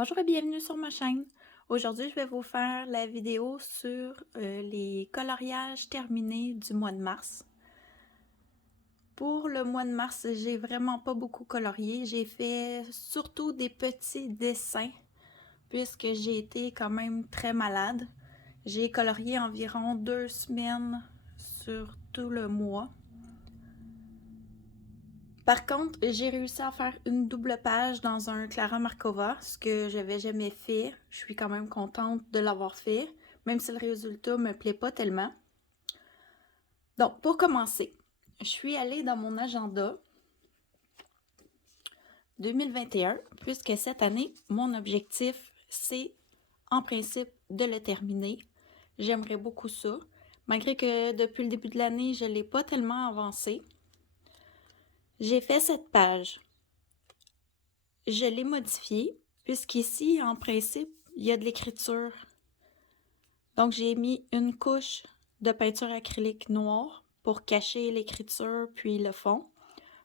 Bonjour et bienvenue sur ma chaîne. Aujourd'hui, je vais vous faire la vidéo sur les coloriages terminés du mois de mars. Pour le mois de mars, j'ai vraiment pas beaucoup colorié. J'ai fait surtout des petits dessins puisque j'ai été quand même très malade. J'ai colorié environ 2 semaines sur tout le mois. Par contre, j'ai réussi à faire une double page dans un Clara Markova, ce que j'avais jamais fait. Je suis quand même contente de l'avoir fait, même si le résultat me plaît pas tellement. Donc, pour commencer, je suis allée dans mon agenda 2021, puisque cette année, mon objectif, c'est en principe de le terminer. J'aimerais beaucoup ça, malgré que depuis le début de l'année, je ne l'ai pas tellement avancé. J'ai fait cette page. Je l'ai modifiée, puisqu'ici, en principe, il y a de l'écriture. Donc, j'ai mis une couche de peinture acrylique noire pour cacher l'écriture puis le fond.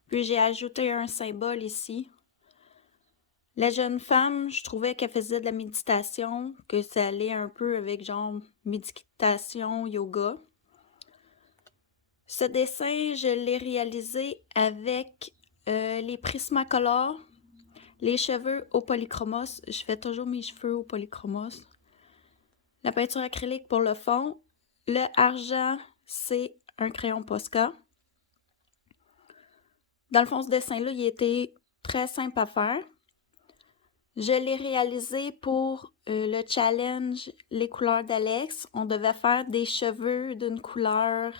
Puis, j'ai ajouté un symbole ici. La jeune femme, je trouvais qu'elle faisait de la méditation, que ça allait un peu avec genre méditation, yoga. Ce dessin, je l'ai réalisé avec les Prismacolor, les cheveux au polychromos. Je fais toujours mes cheveux au polychromos. La peinture acrylique pour le fond. Le argent, c'est un crayon Posca. Dans le fond, ce dessin-là, il était très simple à faire. Je l'ai réalisé pour le challenge Les couleurs d'Alex. On devait faire des cheveux d'une couleur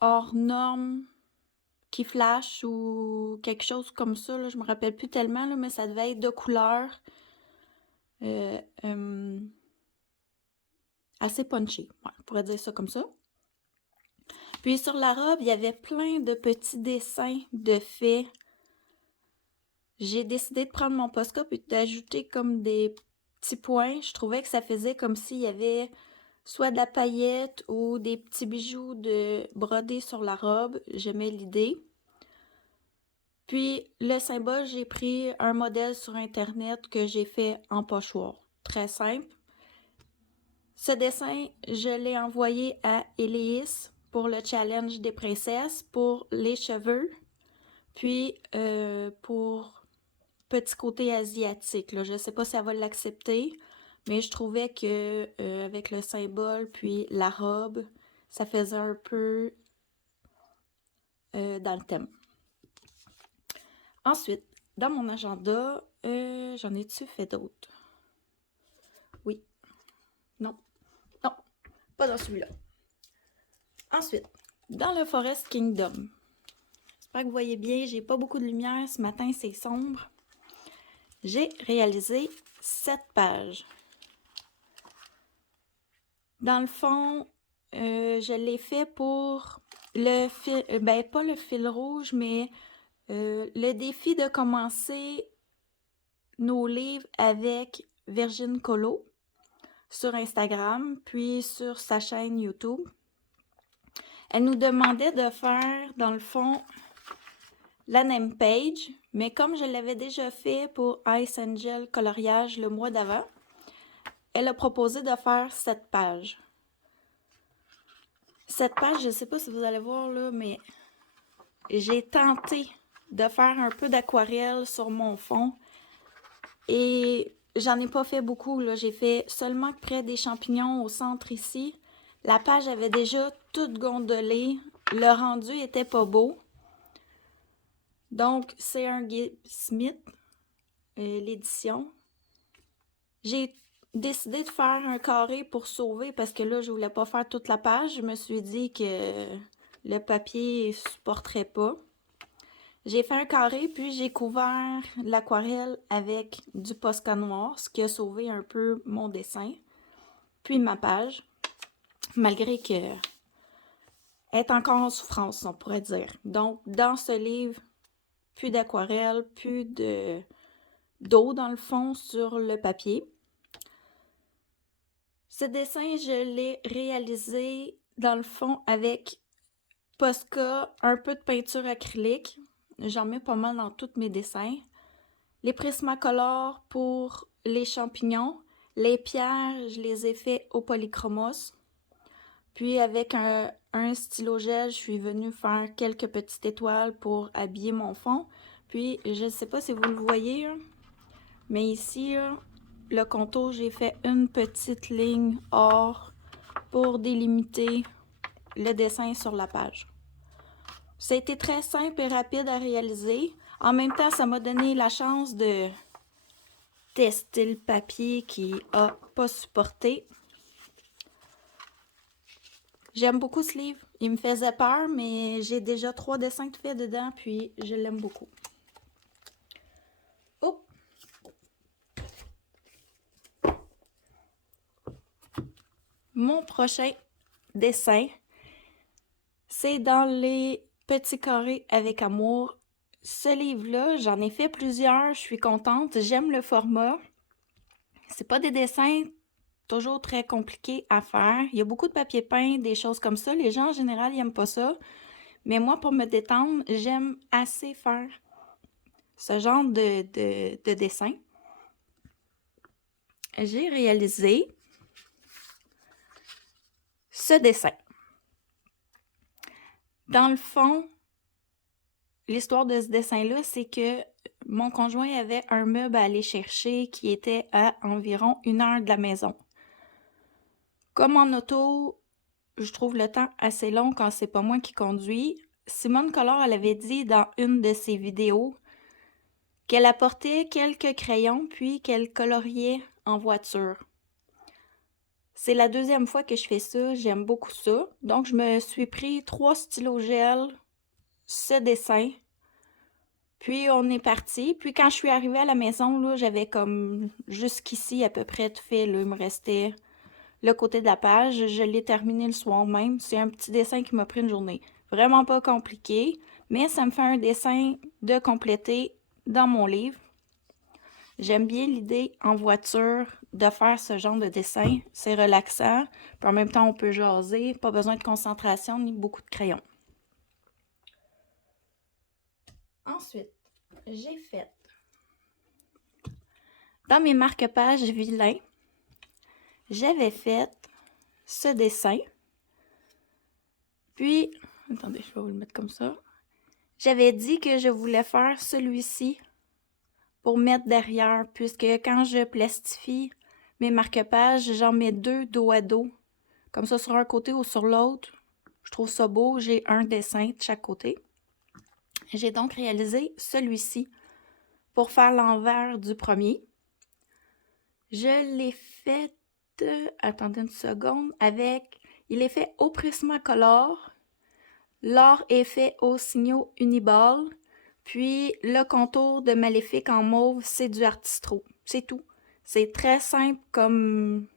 hors norme qui flash ou quelque chose comme ça. Là, je me rappelle plus tellement, là, mais ça devait être de couleur assez punché. Ouais, on pourrait dire ça comme ça. Puis sur la robe, il y avait plein de petits dessins de fées. J'ai décidé de prendre mon Posca et d'ajouter comme des petits points. Je trouvais que ça faisait comme s'il y avait soit de la paillette ou des petits bijoux de brodés sur la robe. J'aimais l'idée. Puis le symbole, j'ai pris un modèle sur internet que j'ai fait en pochoir. Très simple. Ce dessin, je l'ai envoyé à Elise pour le challenge des princesses, pour les cheveux, puis pour petit côté asiatique. Là. Je ne sais pas si elle va l'accepter, mais je trouvais que avec le symbole puis la robe, ça faisait un peu dans le thème. Ensuite, dans mon agenda, j'en ai-tu fait d'autres? Oui. Non. Non. Pas dans celui-là. Ensuite, dans le Forest Kingdom. J'espère que vous voyez bien, j'ai pas beaucoup de lumière. Ce matin, c'est sombre. J'ai réalisé 7 pages. Dans le fond, je l'ai fait pour le fil, pas le fil rouge, mais le défi de commencer nos livres avec Virgin Colo sur Instagram, puis sur sa chaîne YouTube. Elle nous demandait de faire, dans le fond, la name page, mais comme je l'avais déjà fait pour Ice Angel Coloriage le mois d'avant, elle a proposé de faire 7 pages. Cette page, je ne sais pas si vous allez voir là, mais j'ai tenté de faire un peu d'aquarelle sur mon fond et j'en ai pas fait beaucoup. J'ai fait seulement près des champignons au centre ici. La page avait déjà toute gondolée. Le rendu était pas beau. Donc, c'est un Gibb Smith, l'édition. J'ai décidé de faire un carré pour sauver parce que là, je voulais pas faire toute la page. Je me suis dit que le papier ne supporterait pas. J'ai fait un carré, puis j'ai couvert l'aquarelle avec du Posca noir, ce qui a sauvé un peu mon dessin, puis ma page, malgré que est encore en souffrance, on pourrait dire. Donc, dans ce livre, plus d'aquarelle, plus d'eau dans le fond sur le papier. Ce dessin, je l'ai réalisé dans le fond avec Posca, un peu de peinture acrylique. J'en mets pas mal dans tous mes dessins. les Prismacolor pour les champignons. Les pierres, je les ai fait au polychromos. Puis avec un stylo gel, je suis venue faire quelques petites étoiles pour habiller mon fond. Puis je ne sais pas si vous le voyez, mais ici, le contour, j'ai fait une petite ligne or pour délimiter le dessin sur la page. Ça a été très simple et rapide à réaliser. En même temps, ça m'a donné la chance de tester le papier qui n'a pas supporté. J'aime beaucoup ce livre. Il me faisait peur, mais j'ai déjà 3 dessins de faits dedans, puis je l'aime beaucoup. Oh! Mon prochain dessin, c'est dans les petits carrés avec amour. Ce livre-là, j'en ai fait plusieurs, je suis contente, j'aime le format. C'est pas des dessins toujours très compliqués à faire. Il y a beaucoup de papier peint, des choses comme ça. Les gens en général, ils n'aiment pas ça. Mais moi, pour me détendre, j'aime assez faire ce genre de dessin. J'ai réalisé ce dessin. Dans le fond, l'histoire de ce dessin-là, c'est que mon conjoint avait un meuble à aller chercher qui était à environ 1 heure de la maison. Comme en auto, je trouve le temps assez long quand c'est pas moi qui conduis. Simone Collard, elle avait dit dans une de ses vidéos qu'elle apportait quelques crayons puis qu'elle coloriait en voiture. C'est la 2e fois que je fais ça, j'aime beaucoup ça. Donc, je me suis pris 3 stylos gel, ce dessin, puis on est parti. Puis quand je suis arrivée à la maison, là, j'avais comme jusqu'ici à peu près tout fait. Là, il me restait le côté de la page. Je l'ai terminé le soir même. C'est un petit dessin qui m'a pris une journée. Vraiment pas compliqué, mais ça me fait un dessin de compléter dans mon livre. J'aime bien l'idée en voiture de faire ce genre de dessin. C'est relaxant. Puis en même temps, on peut jaser. Pas besoin de concentration ni beaucoup de crayons. Ensuite, j'ai fait dans mes marque-pages vilains, j'avais fait ce dessin. Puis, attendez, je vais vous le mettre comme ça. J'avais dit que je voulais faire celui-ci pour mettre derrière, puisque quand je plastifie mes marque-pages, j'en mets 2 dos à dos, comme ça sur un côté ou sur l'autre. Je trouve ça beau, j'ai un dessin de chaque côté. J'ai donc réalisé celui-ci pour faire l'envers du premier. Je l'ai fait, attendez une seconde, il est fait au Prismacolor. L'or est fait au Signo Uniball. Puis le contour de Maléfique en mauve, c'est du Artistro. C'est tout. C'est très simple comme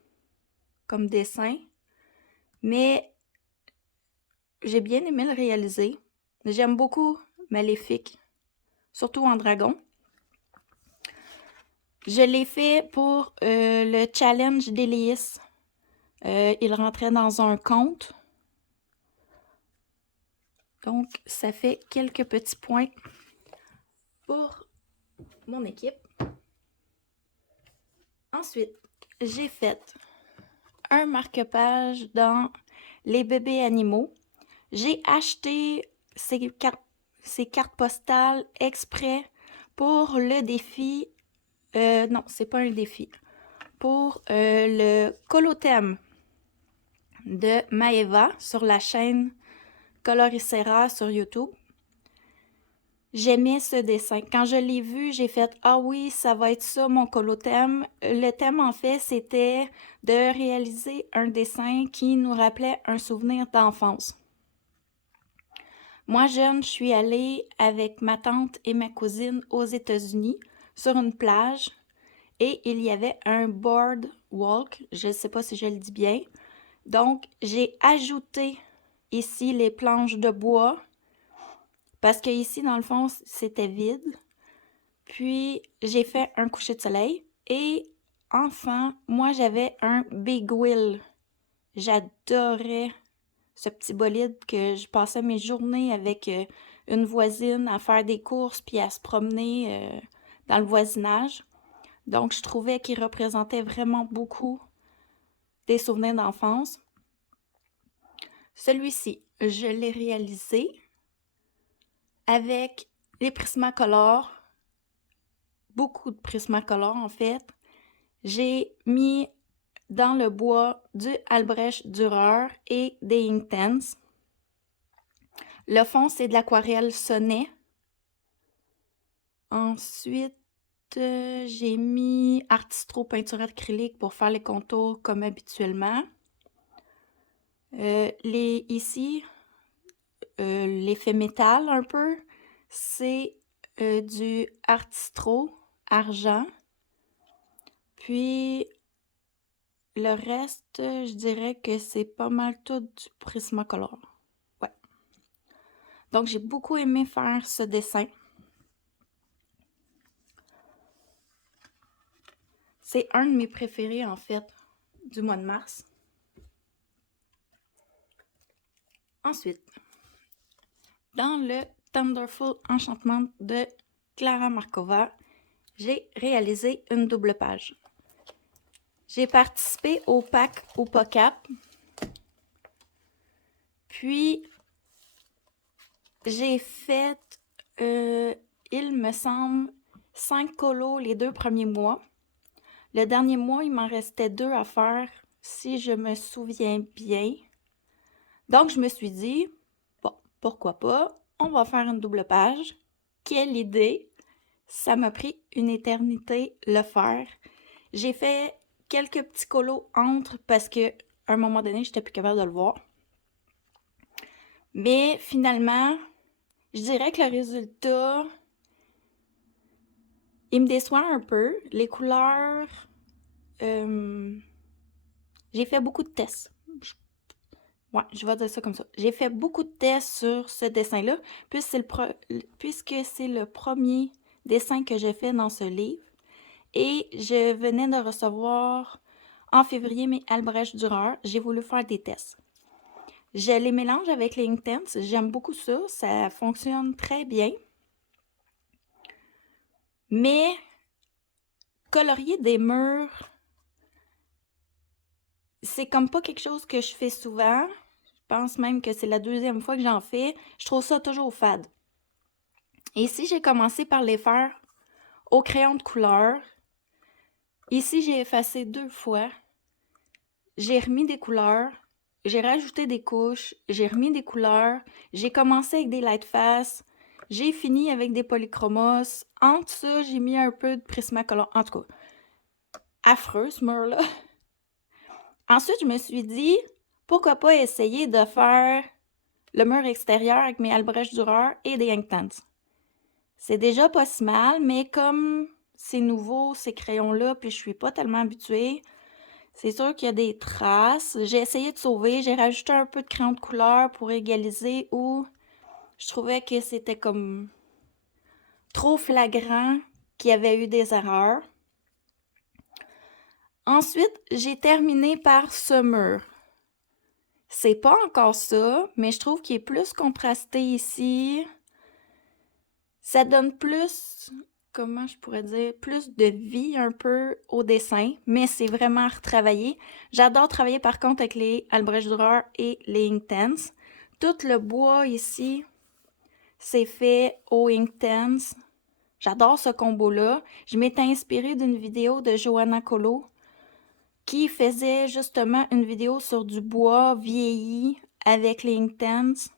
dessin. Mais j'ai bien aimé le réaliser. J'aime beaucoup Maléfique, surtout en dragon. Je l'ai fait pour le challenge d'Elias. Il rentrait dans un conte. Donc, ça fait quelques petits points pour mon équipe. Ensuite, j'ai fait un marque-page dans les bébés animaux. J'ai acheté ces cartes postales exprès pour le défi. Non, c'est pas un défi. Pour le Colothème de Maeva sur la chaîne Coloricera sur YouTube. J'aimais ce dessin. Quand je l'ai vu, j'ai fait « Ah oui, ça va être ça mon colothème ». Le thème, en fait, c'était de réaliser un dessin qui nous rappelait un souvenir d'enfance. Moi, jeune, je suis allée avec ma tante et ma cousine aux États-Unis sur une plage et il y avait un boardwalk, je ne sais pas si je le dis bien. Donc, j'ai ajouté ici les planches de bois parce que ici, dans le fond, c'était vide. Puis, j'ai fait un coucher de soleil. Et enfin, moi, j'avais un Big Wheel. J'adorais ce petit bolide que je passais mes journées avec une voisine à faire des courses puis à se promener dans le voisinage. Donc, je trouvais qu'il représentait vraiment beaucoup des souvenirs d'enfance. Celui-ci, je l'ai réalisé avec les Prismacolor, beaucoup de Prismacolor en fait. J'ai mis dans le bois du Albrecht Dürer et des Inktense. Le fond, c'est de l'aquarelle Sonnet. Ensuite, j'ai mis Artistro peinture acrylique pour faire les contours comme habituellement. Ici, l'effet métal un peu, c'est du Artistro argent. Puis, le reste, je dirais que c'est pas mal tout du Prismacolor. Ouais. Donc, j'ai beaucoup aimé faire ce dessin. C'est un de mes préférés, en fait, du mois de mars. Ensuite, dans le Thunderful Enchantment de Klara Markova, j'ai réalisé une double page. J'ai participé au pack Upocap. Puis, j'ai fait, il me semble, 5 colos les 2 premiers mois. Le dernier mois, il m'en restait 2 à faire, si je me souviens bien. Donc, je me suis dit, bon, pourquoi pas, on va faire une double page. Quelle idée! Ça m'a pris une éternité le faire. J'ai fait quelques petits colos entre parce que à un moment donné, j'étais plus capable de le voir. Mais finalement, je dirais que le résultat, il me déçoit un peu. Les couleurs, j'ai fait beaucoup de tests. Ouais, je vais dire ça comme ça. J'ai fait beaucoup de tests sur ce dessin-là, puisque c'est le premier dessin que j'ai fait dans ce livre. Et je venais de recevoir en février mes Albrecht Dürer. J'ai voulu faire des tests. Je les mélange avec les Inktense. J'aime beaucoup ça. Ça fonctionne très bien. Mais colorier des murs, c'est comme pas quelque chose que je fais souvent. Je pense même que c'est la 2e fois que j'en fais. Je trouve ça toujours fade. Et ici, j'ai commencé par les faire au crayon de couleur. Ici, j'ai effacé 2 fois. J'ai remis des couleurs. J'ai rajouté des couches. J'ai remis des couleurs. J'ai commencé avec des Lightfast. J'ai fini avec des polychromos. Entre ça, j'ai mis un peu de Prismacolor. En tout cas, affreux ce mur-là. Ensuite, je me suis dit, pourquoi pas essayer de faire le mur extérieur avec mes Albrecht Dürer et des Inktense. C'est déjà pas si mal, mais comme c'est nouveau, ces crayons-là, puis je suis pas tellement habituée, c'est sûr qu'il y a des traces. J'ai essayé de sauver, j'ai rajouté un peu de crayon de couleur pour égaliser où je trouvais que c'était comme trop flagrant qu'il y avait eu des erreurs. Ensuite, j'ai terminé par ce mur. C'est pas encore ça, mais je trouve qu'il est plus contrasté ici. Ça donne plus, comment je pourrais dire, plus de vie un peu au dessin, mais c'est vraiment retravaillé. J'adore travailler par contre avec les Albrecht Dürer et les Inktense. Tout le bois ici, c'est fait au Inktense. J'adore ce combo-là. Je m'étais inspirée d'une vidéo de Johanna Colo qui faisait justement une vidéo sur du bois vieilli avec les Inktense.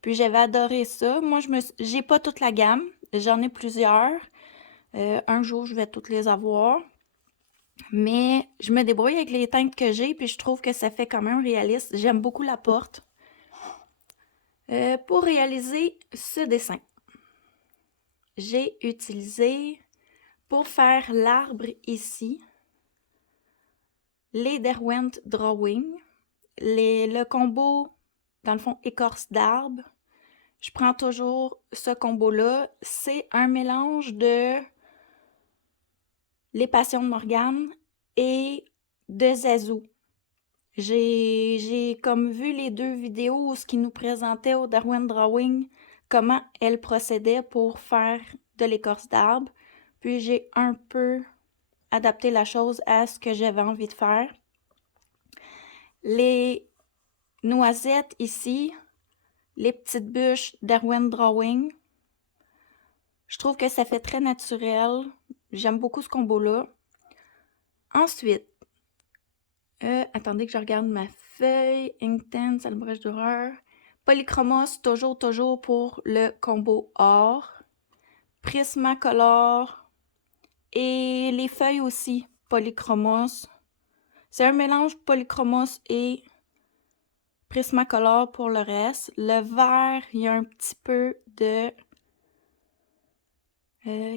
Puis j'avais adoré ça. Moi, j'ai pas toute la gamme. J'en ai plusieurs. Un jour, je vais toutes les avoir. Mais je me débrouille avec les teintes que j'ai, puis je trouve que ça fait quand même réaliste. J'aime beaucoup la porte. Pour réaliser ce dessin, j'ai utilisé, pour faire l'arbre ici, les Derwent Drawing. Le combo, dans le fond, écorce d'arbre. Je prends toujours ce combo-là. C'est un mélange de Les Passions de Morgane et de Zazou. J'ai comme vu les 2 vidéos où ce qui nous présentait au Derwent Drawing, comment elle procédait pour faire de l'écorce d'arbre. Puis j'ai un peu adapté la chose à ce que j'avais envie de faire. Les noisettes ici, les petites bûches d'Erwin Drawing, je trouve que ça fait très naturel. J'aime beaucoup ce combo-là. Ensuite, attendez que je regarde ma feuille. Inktense, Albrèche d'horreur. Polychromos, toujours pour le combo or. Prismacolor. Et les feuilles aussi, Polychromos. C'est un mélange Polychromos et Prismacolor pour le reste. Le vert, il y a un petit peu de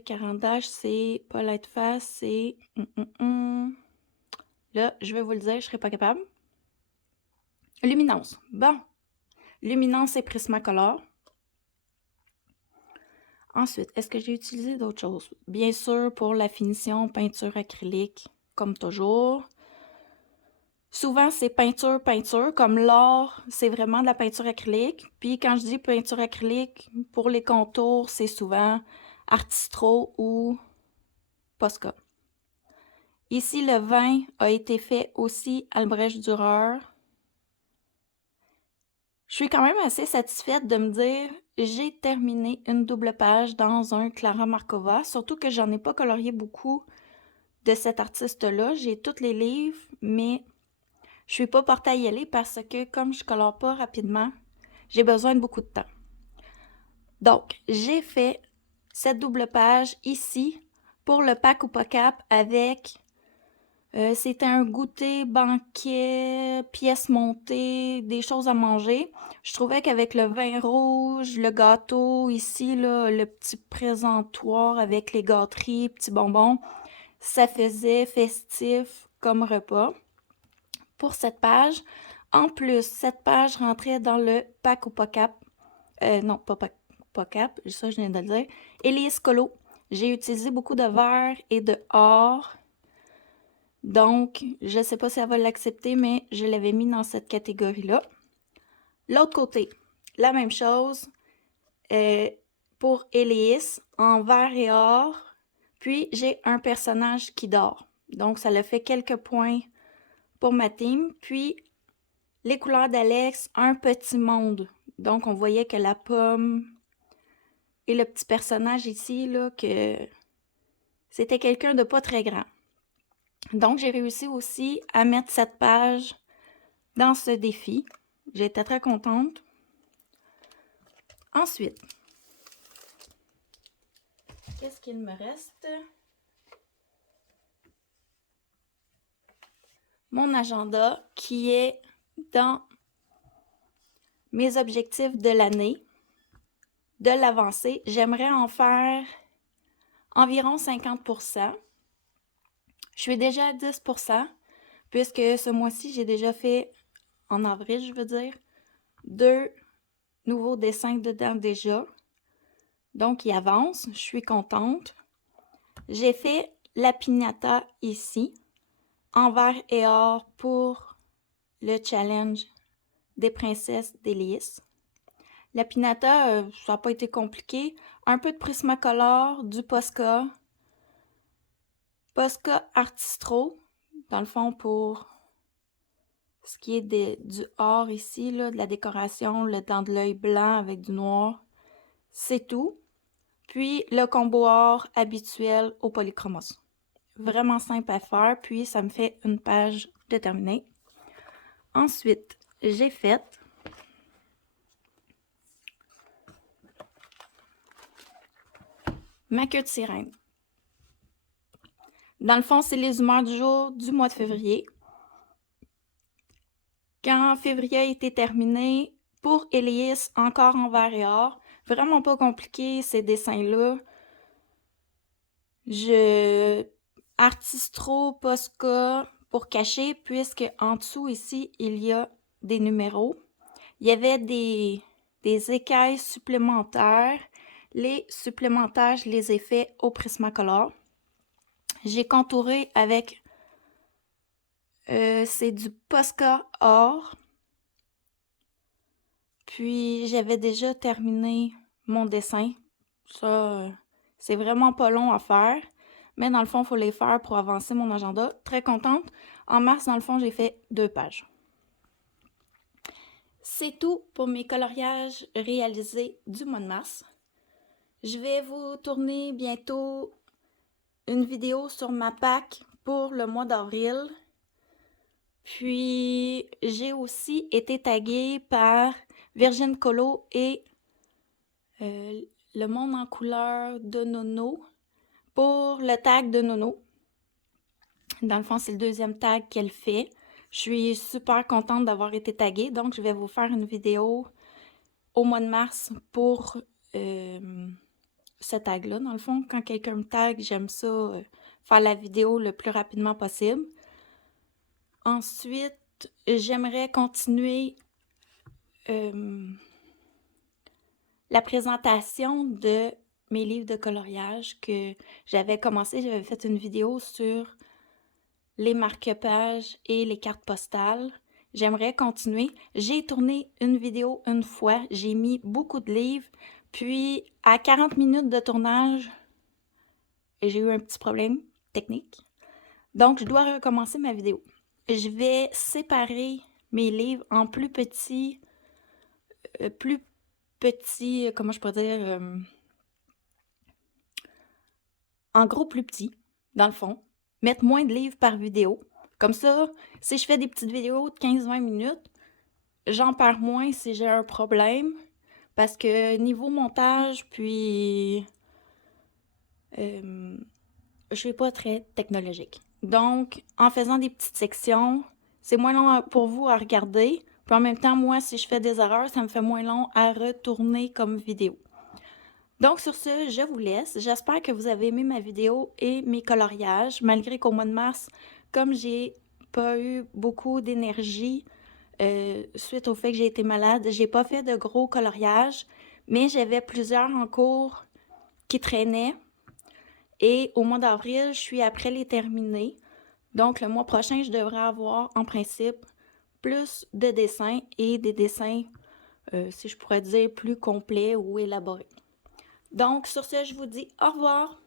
Caran-d'Ache, c'est pas Lightfast, c'est... Là, je vais vous le dire, je serai pas capable. Luminance. Bon. Luminance et Prismacolor. Ensuite, est-ce que j'ai utilisé d'autres choses? Bien sûr, pour la finition, peinture acrylique, comme toujours. Souvent, c'est peinture, comme l'or, c'est vraiment de la peinture acrylique. Puis quand je dis peinture acrylique, pour les contours, c'est souvent Artistro ou Posca. Ici, le vin a été fait aussi Albrecht Dürer. Je suis quand même assez satisfaite de me dire j'ai terminé une double page dans un Klara Markova, surtout que j'en ai pas colorié beaucoup de cet artiste-là. J'ai tous les livres, mais je suis pas portée à y aller parce que comme je colore pas rapidement, j'ai besoin de beaucoup de temps. Donc, j'ai fait cette double page ici pour le pack ou pas cap avec... c'était un goûter, banquet, pièces montées, des choses à manger. Je trouvais qu'avec le vin rouge, le gâteau ici, là, le petit présentoir avec les gâteries, petits bonbons, ça faisait festif comme repas. Pour cette page, en plus, cette page rentrait dans le pack ou pas cap. Non, pas cap, ça je viens de le dire. Élise Colo. J'ai utilisé beaucoup de vert et de or. Donc, je ne sais pas si elle va l'accepter, mais je l'avais mis dans cette catégorie-là. L'autre côté, la même chose pour Élise, en vert et or. Puis, j'ai un personnage qui dort. Donc, ça le fait quelques points pour ma team. Puis, les couleurs d'Alex, un petit monde. Donc, on voyait que la pomme et le petit personnage ici, là, que c'était quelqu'un de pas très grand. Donc, j'ai réussi aussi à mettre cette page dans ce défi. J'étais très contente. Ensuite, qu'est-ce qu'il me reste? Mon agenda qui est dans mes objectifs de l'année, de l'avancée. J'aimerais en faire environ 50%. Je suis déjà à 10%, puisque ce mois-ci, j'ai déjà fait, en avril, je veux dire, 2 nouveaux dessins dedans déjà. Donc, il avance. Je suis contente. J'ai fait la piñata ici, en vert et or pour le challenge des princesses d'Élise. La piñata, ça n'a pas été compliqué. Un peu de Prismacolor, du Posca. Posca Artistro, dans le fond pour ce qui est du or ici, là, de la décoration, le dent de l'œil blanc avec du noir. C'est tout. Puis le combo or habituel au Polychromos. Vraiment simple à faire, puis ça me fait une page de terminée. Ensuite, j'ai fait ma queue de sirène. Dans le fond, c'est les humeurs du jour du mois de février. Quand février a été terminé, pour Elias, encore en vert et or. Vraiment pas compliqué, ces dessins-là. Artistro, Posca pour cacher, puisque en dessous ici, il y a des numéros. Il y avait des écailles supplémentaires. Les supplémentaires, je les ai faits au Prismacolor. J'ai contouré avec, c'est du Posca or. Puis, j'avais déjà terminé mon dessin. Ça, C'est vraiment pas long à faire, mais dans le fond, il faut les faire pour avancer mon agenda. Très contente. En mars, dans le fond, j'ai fait 2 pages. C'est tout pour mes coloriages réalisés du mois de mars. Je vais vous tourner bientôt une vidéo sur ma PAC pour le mois d'avril. Puis, j'ai aussi été taguée par Virgin Colo et Le Monde en couleur de Nono pour le tag de Nono. Dans le fond, c'est le 2e tag qu'elle fait. Je suis super contente d'avoir été taguée, donc je vais vous faire une vidéo au mois de mars pour ce tag-là. Dans le fond, quand quelqu'un me tag, j'aime ça, faire la vidéo le plus rapidement possible. Ensuite, j'aimerais continuer la présentation de mes livres de coloriage que j'avais commencé. J'avais fait une vidéo sur les marque-pages et les cartes postales. J'aimerais continuer. J'ai tourné une vidéo une fois. J'ai mis beaucoup de livres. Puis, à 40 minutes de tournage, j'ai eu un petit problème technique. Donc, je dois recommencer ma vidéo. Je vais séparer mes livres en plus petits, comment je pourrais dire, en gros plus petits, dans le fond. Mettre moins de livres par vidéo. Comme ça, si je fais des petites vidéos de 15-20 minutes, j'en perds moins si j'ai un problème. Parce que niveau montage, puis je suis pas très technologique. Donc, en faisant des petites sections, c'est moins long pour vous à regarder. Puis en même temps, moi, si je fais des erreurs, ça me fait moins long à retourner comme vidéo. Donc, sur ce, je vous laisse. J'espère que vous avez aimé ma vidéo et mes coloriages, malgré qu'au mois de mars, comme j'ai pas eu beaucoup d'énergie suite au fait que j'ai été malade, j'ai pas fait de gros coloriages, mais j'avais plusieurs en cours qui traînaient. Et au mois d'avril, je suis après les terminer. Donc, le mois prochain, je devrais avoir, en principe, plus de dessins et des dessins, si je pourrais dire, plus complets ou élaborés. Donc, sur ce, je vous dis au revoir!